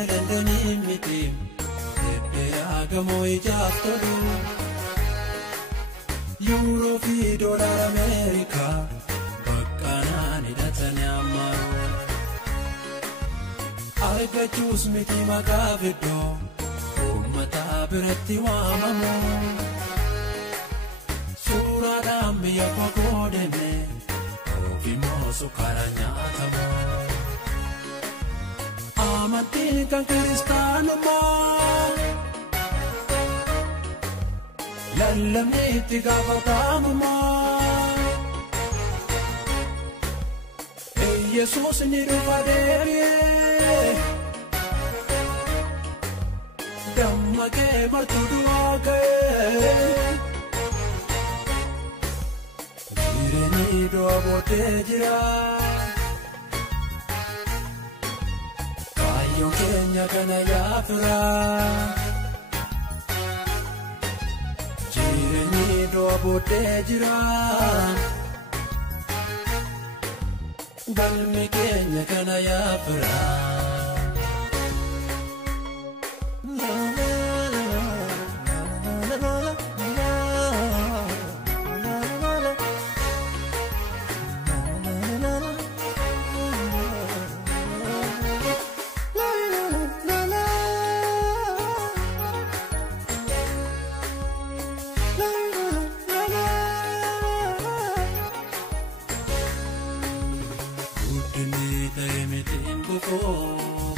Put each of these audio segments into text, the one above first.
keenya dandanii miti Heddeeraa gamoo ijaaf tolu Yuuroo fi doolaara Ameerikaa Baqqaanaan hidhatanii ammaru Argachuus miti maqaa fiddoo Uummataa biratti waamamu Suuraadhaan biyya fagoo deemne Ofiimmoo sukkaara nyaatamu Amantiin kan kiristaanummaa Lallabni itti gaafatamummaa Yesuus ni dhufa deebi'ee Dammaqee martuu du'aa ka'ee Jireenyi du'a booddee jira Kaayyoon keenya kana yaafira Jireenyi du'a booddee jira Galmi keenya kana yaafira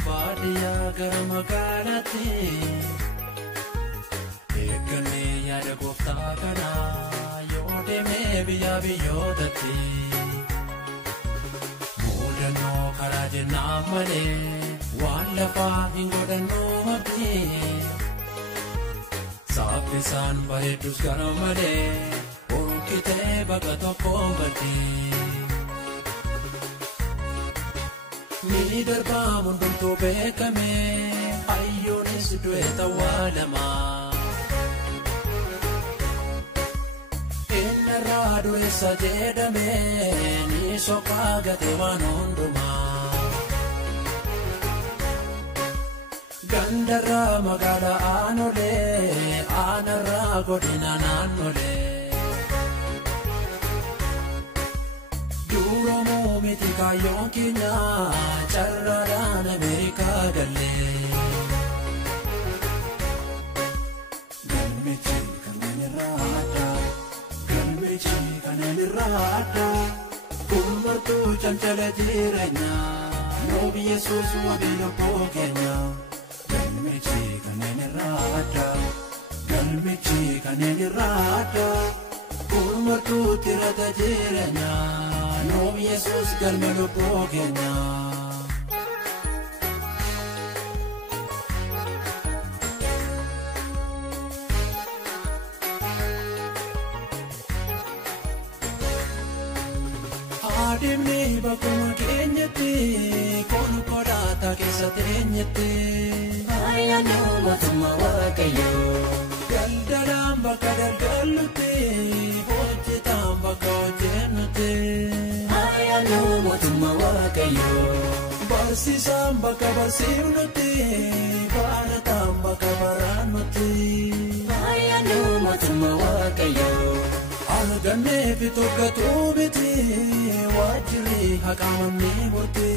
Baadiyyaa gara magaalaatti eeggannee yaada gooftaa kanaa yoo deemee biyyaa biyyootatti muudannoo karaa jennaaf malee waan lafaa hin godhannoo abdii saaffisaan bareeddus gara malee urkitee bakka tokkoon baddii. Ni darbaa hundumtuu beekame hayyoonis du'e tawwaalama Innarraa du'eessa jedhame ni soqaa gate waan hundumaa Gandarraa magaalaa aanolee aanarraa godina naannolee Duroomuu miti kaayyoon keenya carraadhaan Ameerikaa galee Galmichi kanneen irraa addaa Galmichi kanneen irraa addaa Kun martuu cancala jireenyaa Noobi Yesuus wabii lubbuu keenya Galmichi kanneen irraa addaa Galmichi kanneen irraa addaa Kun martuu tirata jireenyaa Noobi Yesuus galma lubbuu keenya Adeemni bakkuma keenyatti konkolaataa keessa teenyatti Ayyaanoo mootummaa Waaqayyoo Daldalaan bakka daldallutti hojjetaan bakka hojjennutti Ayyaanoo mootummaa Waaqayyoo Barsiisaan bakka barsiifnutti barataan bakka barannutti Ayyaanoo mootummaa Waaqayyoo Argannee fi tokkatuu miti waajjirri haqamanni murti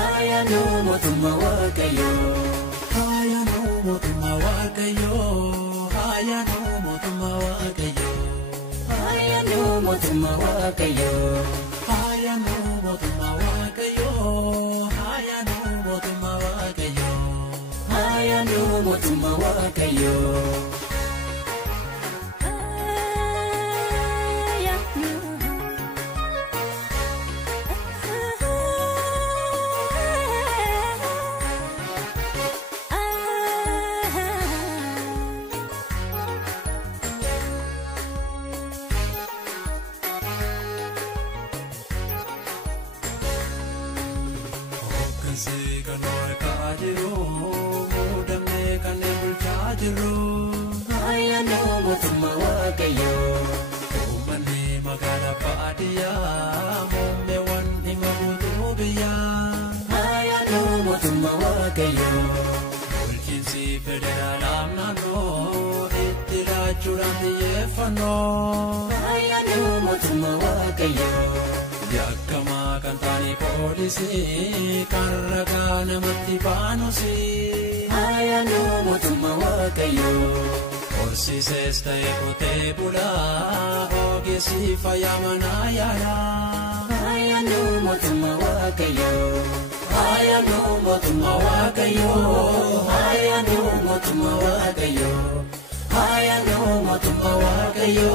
Ayyaanoo mootummaa Waaqayyoo Ayyaanoo mootummaa Waaqayyoo Ayyaanoo mootummaa Waaqayyoo Ayyaanoo mootummaa Waaqayyoo Ayyaanoo mootummaa Waaqayyoo Ayyaanoo mootummaa Waaqayyoo Ayyaanoo mootummaa Waaqayyoo Ayyaanoo mootummaa Waaqayyoo Uummanni magaalaa baadiyyaa muummeewwan dhimma guutuu biyyaa Ayyaanoo mootummaa Waaqayyoo Odisi karagana mati panusi ayanu mutuma wakayo Orsi sesta ekote bula ogesi fayamana yaya ayanu mutuma wakayo ayanu mutuma wakayo ayanu mutuma wakayo ayanu mutuma wakayo